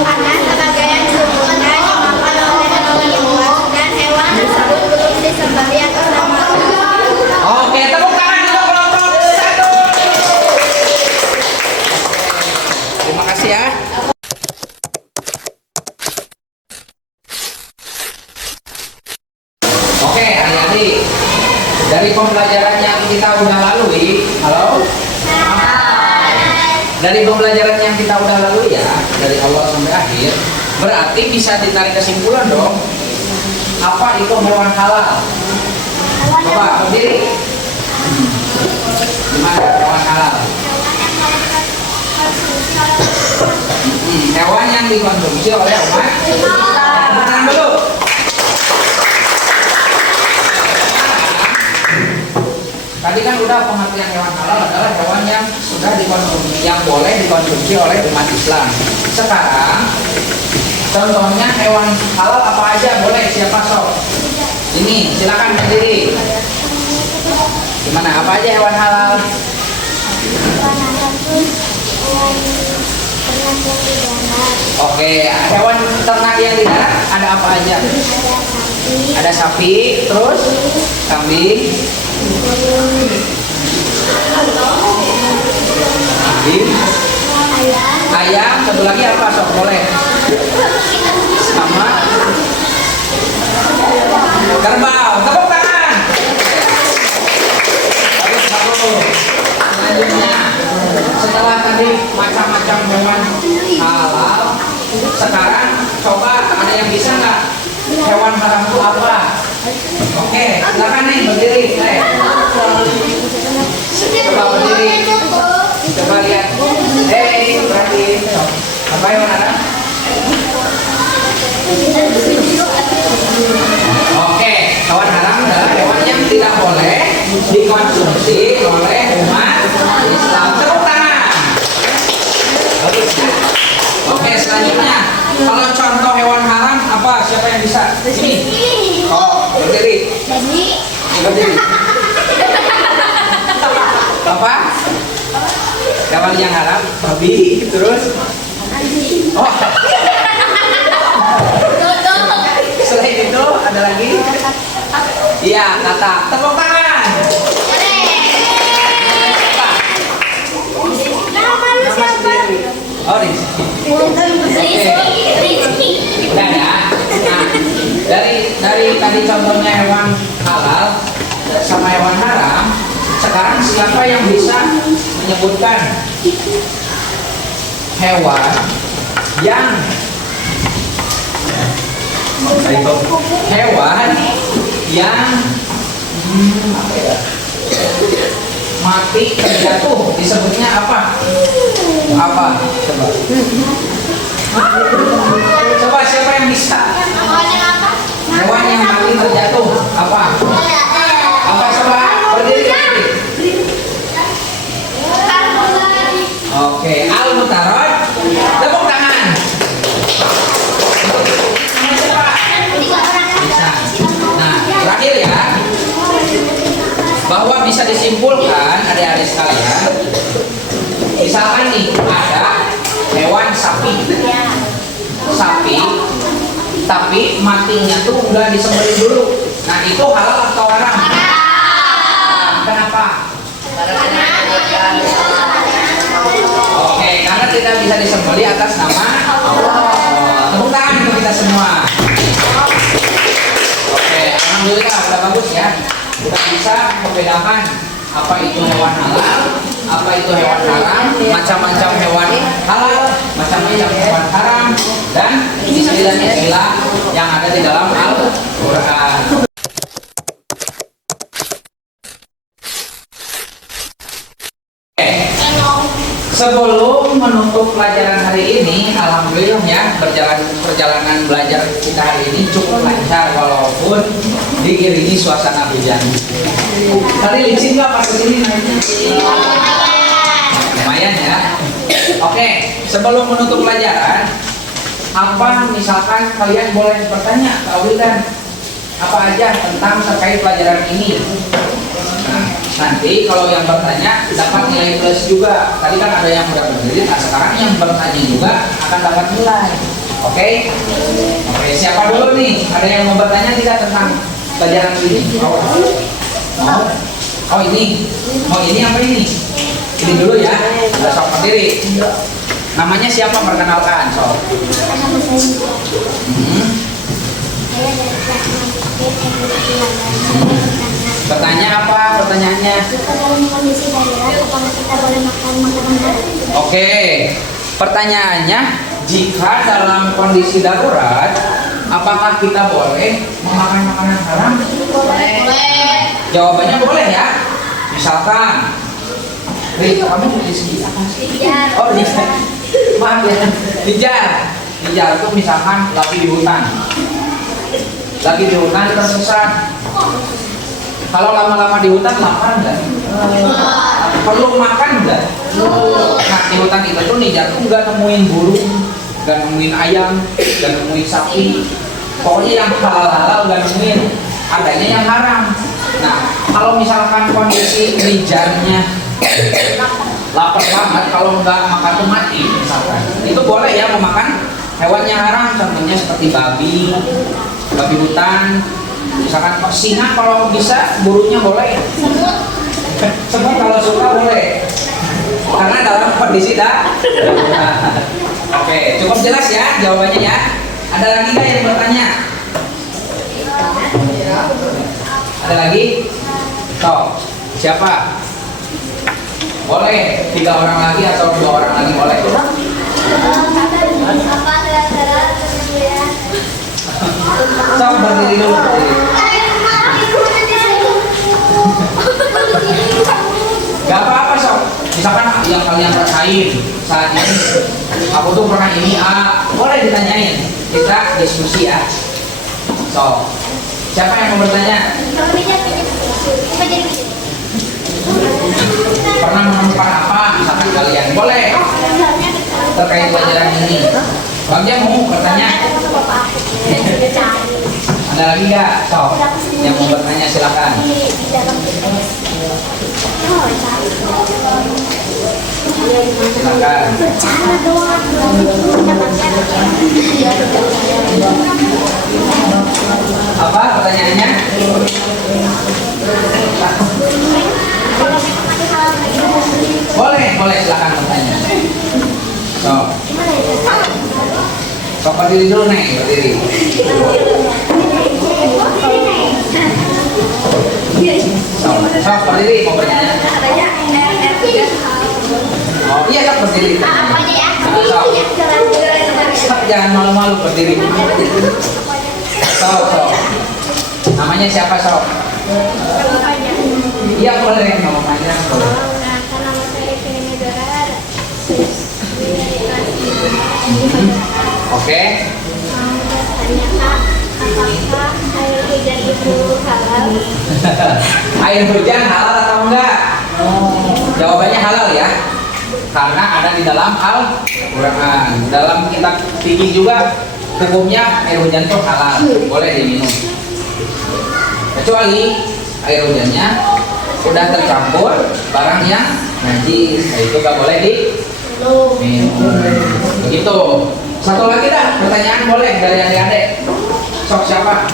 Karena sebagian tubuhnya dimakan oleh hewan dan hewan tersebut belum disembelih atau dimakan. Oke, tepuk tangan untuk kelompok 1. Terima kasih ya. Oke, adik-adik. Dari pembelajaran yang kita udah lalui, halo? Dari pembelajaran yang kita udah lalui ya, dari awal sampai akhir, berarti bisa ditarik kesimpulan dong. Apa itu hewan halal? Coba berdiri. Gimana hewan halal? Hewan yang dikonsumsi oleh umat. Tenang dulu. Tadi kan udah pengertian hewan halal adalah hewan yang sudah dikonsumsi, yang boleh dikonsumsi oleh umat Islam. Sekarang contohnya hewan halal apa aja boleh, siapa sok? Ini silakan berdiri. Gimana? Apa aja hewan halal? Oke, hewan ternak yang di darat ada apa aja? Ada sapi, terus kambing, ayam, satu lagi apa? Sok boleh. Sama kerbau. Tepuk tangan. Bagus. Selanjutnya, setelah tadi macam-macam hewan halal, sekarang coba ada yang bisa nggak hewan haram itu apa? Oke, silakan nih berdiri. Coba berdiri. Coba lihat. Berarti apa hewan haram? Oke, hewan haram adalah hewan yang tidak boleh dikonsumsi oleh umat Islam. Tepuk tangan. Bagus. Oke, selanjutnya, kalau contoh hewan haram apa? Siapa yang bisa? Ini. Oh, berdiri. Berdiri. Apa? Hewan yang haram? Babi. Terus? Oh. Selain itu ada lagi? Iya, kata. Tepuk tangan. Oh, Rizky. Udah ya. Nah, dari tadi contohnya hewan halal sama hewan haram, sekarang siapa yang bisa menyebutkan hewan yang mati terjatuh, disebutnya apa? Apa? Coba siapa yang bisa? Hewan yang mati terjatuh apa? Apa coba? Berdiri. Oke, al-mutarad. Tepuk tangan. Nah, terakhir ya, bahwa bisa disimpulkan adik-adik sekalian, misalkan nih ada hewan sapi, tapi matinya tuh udah disembelih dulu. Nah, itu halal atau haram? Kenapa? Oke, karena tidak bisa disembelih atas nama Allah. Tepuk tangan untuk kita semua. Oke, alhamdulillah udah bagus ya. Kita bisa membedakan apa itu hewan halal, apa itu hewan haram, macam-macam hewan halal, macam-macam hewan haram, dan istilah-istilah yang ada di dalam Al-Quran. Sebelum menutup pelajaran hari ini, alhamdulillah ya, perjalanan belajar kita hari ini cukup lancar walaupun diiringi suasana hujan. Tadi licin nggak pas kesini naiknya? Lumayan ya. Oke, sebelum menutup pelajaran, apa misalkan kalian boleh bertanya ke Wildan apa aja tentang terkait pelajaran ini? Nah, nanti kalau yang bertanya dapat nilai plus juga. Tadi kan ada yang udah berdiri, nah sekarang yang bertanya juga akan dapat nilai. Oke? Oke, siapa dulu nih? Ada yang mau bertanya tidak tentang pelajaran ini? Oh ini? Oh ini apa ini? Ini dulu ya. Udah sok berdiri. Namanya siapa? Perkenalkan, sok. Bertanya apa pertanyaannya? Dalam kondisi darurat, apakah kita boleh makan makanan haram? Oke, pertanyaannya, jika dalam kondisi darurat, apakah kita boleh memakan makanan haram? Boleh. Jawabannya boleh ya. Misalkan, kamu di segi apa sih? Oh, dijar. Maaf ya, dijar. Dijar itu misalkan lagi di hutan. Lagi di hutan tersesat. Kalau lama-lama di hutan lapar enggak? Perlu makan enggak? Nah, di hutan itu tuh Nijar tuh nggak nemuin burung, nggak nemuin ayam, nggak nemuin sapi. Pokoknya yang halal-halal nggak nemuin. Adanya yang haram. Nah, kalau misalkan kondisi lijarnya lapar banget, kalau nggak makan tuh mati misalkan, itu boleh ya memakan hewan yang haram, contohnya seperti babi hutan, misalkan singa kalau bisa burunya boleh, semut kalau suka boleh, karena dalam kondisi dah. Oke, cukup jelas ya jawabannya ya. Ada lagi nggak yang bertanya? Ada lagi? Toh, siapa? Boleh 3 orang lagi atau 2 orang lagi boleh. Sok berdiri dulu. Gak apa-apa sok. Misalkan yang kalian rasain saat ini, aku tuh pernah ini, boleh ditanyain. Kita diskusi ya. So, siapa yang mau bertanya? Pernah menemukan apa misalkan kalian? Boleh terkait pelajaran ini. Bang Jam mau bertanya? Ada lagi nggak? So, yang mau bertanya silakan. Silakan. Apa pertanyaannya? Boleh silakan bertanya. So berdiri dulu nih, berdiri. So berdiri mau bertanya. Oh iya sok berdiri. So, jangan malu-malu berdiri. So. Namanya siapa sok? Iya boleh namanya. Oke. Apakah air hujan itu halal? Air hujan halal atau enggak? Jawabannya halal ya. Karena ada di dalam Al-Quran. Dalam kitab fikih juga hukumnya air hujan itu halal, boleh diminum. Kecuali air hujannya udah tercampur barang yang najis, itu gak boleh diminum. Begitu. Satu lagi dah pertanyaan boleh dari adik-adik. Sok siapa?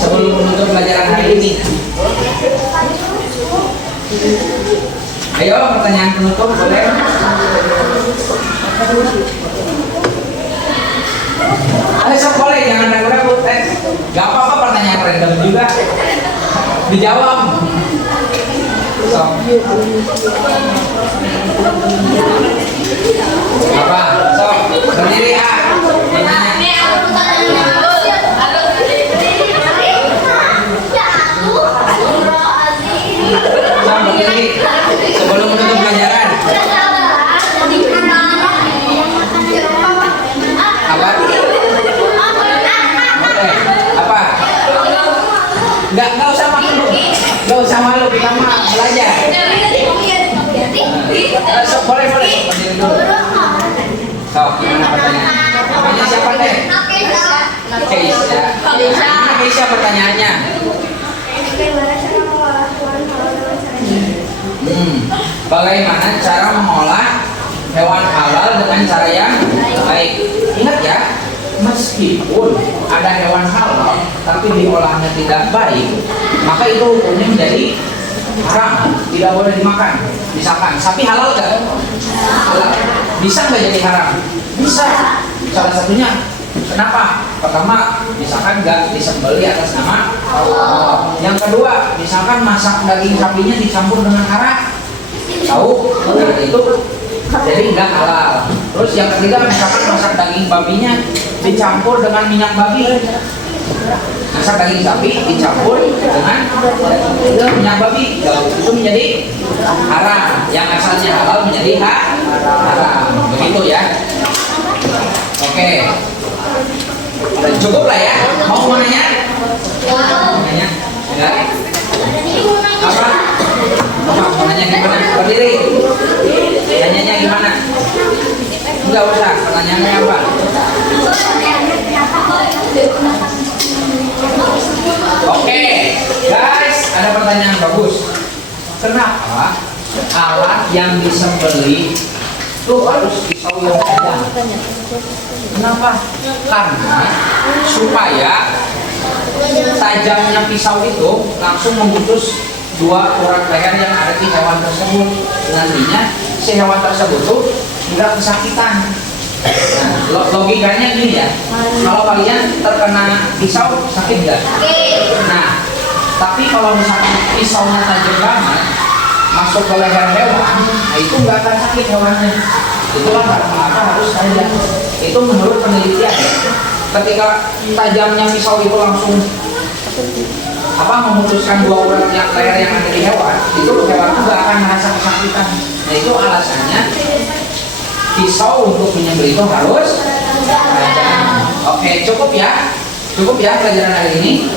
Sebelum menutup pelajaran hari ini. Ayo pertanyaan penutup boleh. Sok boleh, jangan ragu-ragu. Gak apa-apa pertanyaan random juga. Dijawab. Sok. Apa? Sok, berdiri bertanya. Sok berdiri sebelum menutup pelajaran. Apa? Oke. Apa? Nggak usah malu. Nggak usah malu, kita mah belajar. Sok boleh berdiri dulu. Sok, gimana pertanyaan? Namanya siapa deh? Keisha. Gimana Keisha pertanyaannya? Bagaimana cara mengolah hewan halal dengan cara yang baik? Ingat ya, meskipun ada hewan halal tapi diolahnya tidak baik, maka itu hukumnya menjadi haram, tidak boleh dimakan. Misalkan sapi halal nggak? Halal. Bisa nggak jadi haram? Bisa. Salah satunya. Kenapa? Pertama, misalkan nggak disembeli atas nama Allah. Yang kedua, misalkan masak daging sapinya dicampur dengan arak, tahu? Nah, itu jadi nggak halal. Terus yang ketiga, misalkan masak daging babinya dicampur dengan minyak babi, masak daging sapi dicampur dengan minyak babi, itu menjadi haram. Yang asalnya halal menjadi haram. Begitu ya. Oke. Cukup lah ya. Mau nanya? Nanya? Enggak? Apa? Mau nanya gimana? Berdiri. Tanyanya gimana? Enggak usah. Pertanyaannya apa? Oke. alat yang disembelih itu harus pisau yang tajam. Kenapa? Karena supaya tajamnya pisau itu langsung memutus dua urat leher yang ada di hewan tersebut. Nantinya si hewan tersebut tuh nggak kesakitan. Nah, logikanya gini ya, kalau kalian terkena pisau sakit nggak? Nah, tapi kalau misalkan pisaunya tajam banget masuk ke leher hewan, nah itu nggak akan sakit hewannya. Itulah kenapa harus tajam. Itu menurut penelitian. Ketika tajamnya pisau itu langsung memutuskan dua urat yang leher yang ada di hewan, itu hewan itu nggak akan merasa kesakitan. Nah itu alasannya pisau untuk menyembelih itu harus tajam. Oke, cukup ya pelajaran hari ini.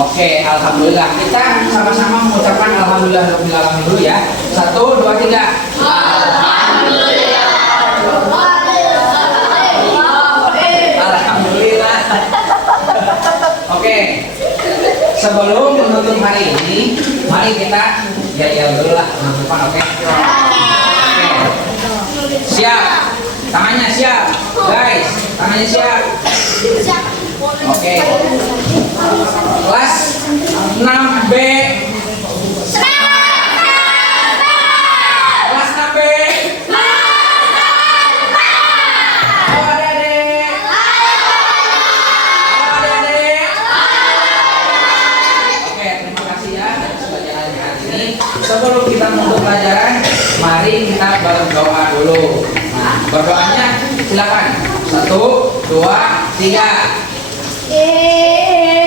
Oke, alhamdulillah. Kita sama-sama mengucapkan alhamdulillah rabbil alamin dulu ya. 1, 2, 3. Alhamdulillah. Alhamdulillah. Oke. Sebelum menutup hari ini, mari kita yel dulu lah penutupan, oke? Siap. Tangannya siap. Guys, tangannya siap. Oke. Kelas 6B. Kelas 6B. Halo adik-adik. Halo adik-adik. Oke, terima kasih ya atas pelajaran hari ini. Sebelum kita menutup pelajaran, mari kita berdoa dulu. Nah, berdoanya silakan. 1, 2, 3.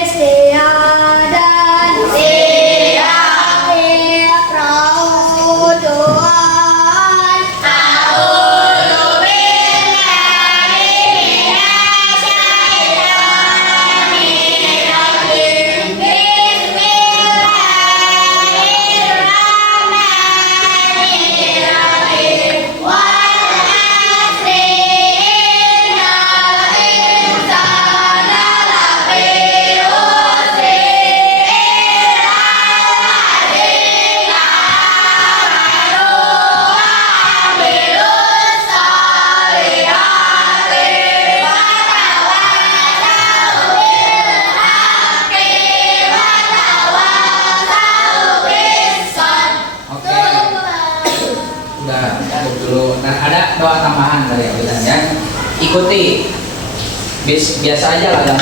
Istiadat siap iqra'u Tuhan. A'udzu billahi minasyaitonir rajim. Bismillahirrahmanirrahim. Wal 'asri innal insana lafi khusr illa alladziina aamanu wa 'amilus shalihati wa tawassaw bil haqqi wa tawassaw bis sabr. Oke. Udah cukup dulu. Nah, ada doa tambahan dari Awilan ya. Ikuti. Biasa aja lah ya.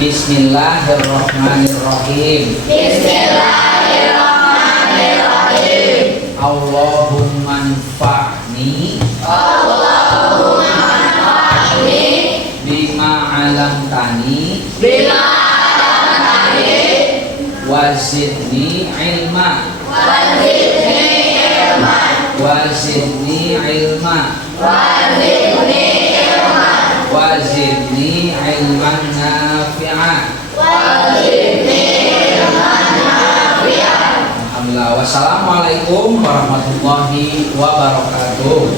Bismillahirrahmanirrahim. Bismillahirrahmanirrahim. Allahumma anfa'ni bima 'allamtani Bima 'allamtani wazidni ilma wazidni ilman wazidni ilma wazidni ilman wazidni ilman nafi'a. wazidni ilman nafi'an. Alhamdulillah. Wassalamualaikum warahmatullahi wabarakatuh.